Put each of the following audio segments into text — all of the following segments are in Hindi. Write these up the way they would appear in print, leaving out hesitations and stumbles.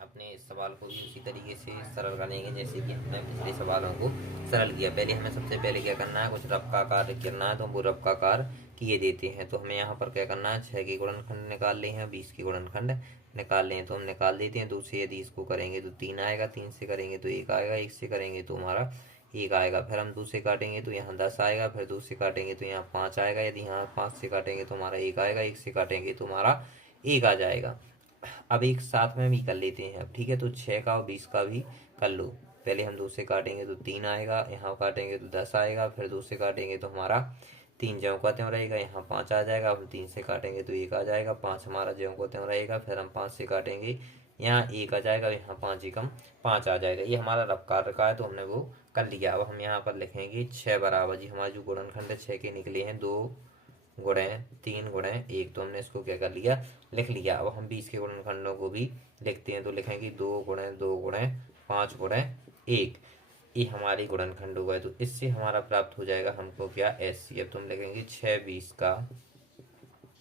अपने इस सवाल को भी उसी तरीके से सरल करेंगे जैसे कि हमने पिछले सवालों को सरल किया। पहले हमें सबसे पहले क्या करना है, कुछ रफ का कार्य करना है, तो वो रफ का कार्य किए देते हैं। तो हमें यहाँ पर क्या करना है, 6 के गुणनखंड निकाल लिए हैं, 20 के गुणनखंड निकाल लिए हैं, तो हम निकाल देते हैं। 2 से यदि इसको करेंगे तो 3 आएगा, 3 से करेंगे तो 1 आएगा, 1 से करेंगे तो हमारा 1 आएगा। फिर हम 2 से काटेंगे तो यहाँ 10 आएगा, फिर 2 से काटेंगे तो यहाँ 5 आएगा, यदि यहाँ 5 से काटेंगे तो हमारा 1 आएगा, 1 से काटेंगे तो हमारा 1 आ जाएगा। अब एक साथ में भी कर लेते हैं अब, ठीक है। तो 6 का और 20 का भी कर लो। पहले हम 2 से काटेंगे तो 3 आएगा, यहाँ काटेंगे तो 10 आएगा, फिर 2 से काटेंगे तो हमारा 3 ज्यों का त्यों रहेगा, यहाँ 5 आ जाएगा। हम 3 से काटेंगे तो 1 आ जाएगा, 5 हमारा ज्यों का त्यों रहेगा। फिर हम 5 से काटेंगे, यहाँ 1 आ जाएगा, यहाँ 5 एकम 5 आ जाएगा। ये हमारा रफ कार्य का है, तो हमने वो कर लिया। अब हम यहाँ पर लिखेंगे 6 बराबर जी, हमारे जो गुणनखंड 6 के निकले हैं, 2 गुणे 3 गुणे 1, तो हमने इसको क्या कर लिया, लिख लिया। अब हम 20 के गुणनखंडों को भी लिखते हैं, तो लिखेंगे 2 गुणे 2 गुणे 5 गुणे 1, ये हमारी गुणनखंड हो गए। तो इससे हमारा प्राप्त हो जाएगा हमको क्या, एचसीएफ। तो हम लिखेंगे 6 20 का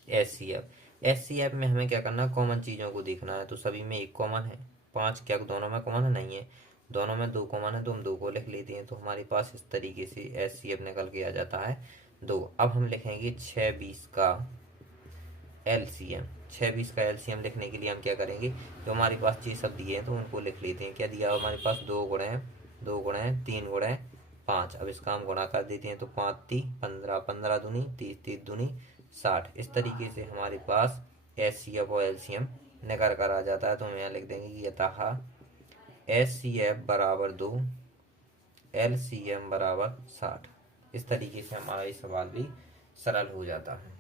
एचसीएफ। एचसीएफ में हमें क्या करना है, कॉमन चीज़ों को देखना है। तो सभी में एक कॉमन है, 5 क्या दोनों में कॉमन है, नहीं है, दोनों में 2 कॉमन है, तो हम 2 को लिख लेते हैं। तो हमारे पास इस तरीके से एचसीएफ निकल के आ जाता है 2। अब हम लिखेंगे 6 20 का एलसीएम। 6 20 का एलसीएम लिखने के लिए हम क्या करेंगे, जो हमारे पास चीज सब दिए हैं तो उनको लिख लेते हैं। क्या दिया हमारे पास, 2 गुणे 2 गुणे 3 गुणे 5। अब इसका हम गुणा कर देते हैं, तो 5 3 15, 15 दूनी 30, 30 दूनी 60। इस तरीके से हमारे पास एचसीएफ और एलसीएम निकल कर आ जाता है। तो हम यहाँ लिख देंगे कि यथा एचसीएफ बराबर 2, एलसीएम बराबर 60। इस तरीके से हमारा ये सवाल भी सरल हो जाता है।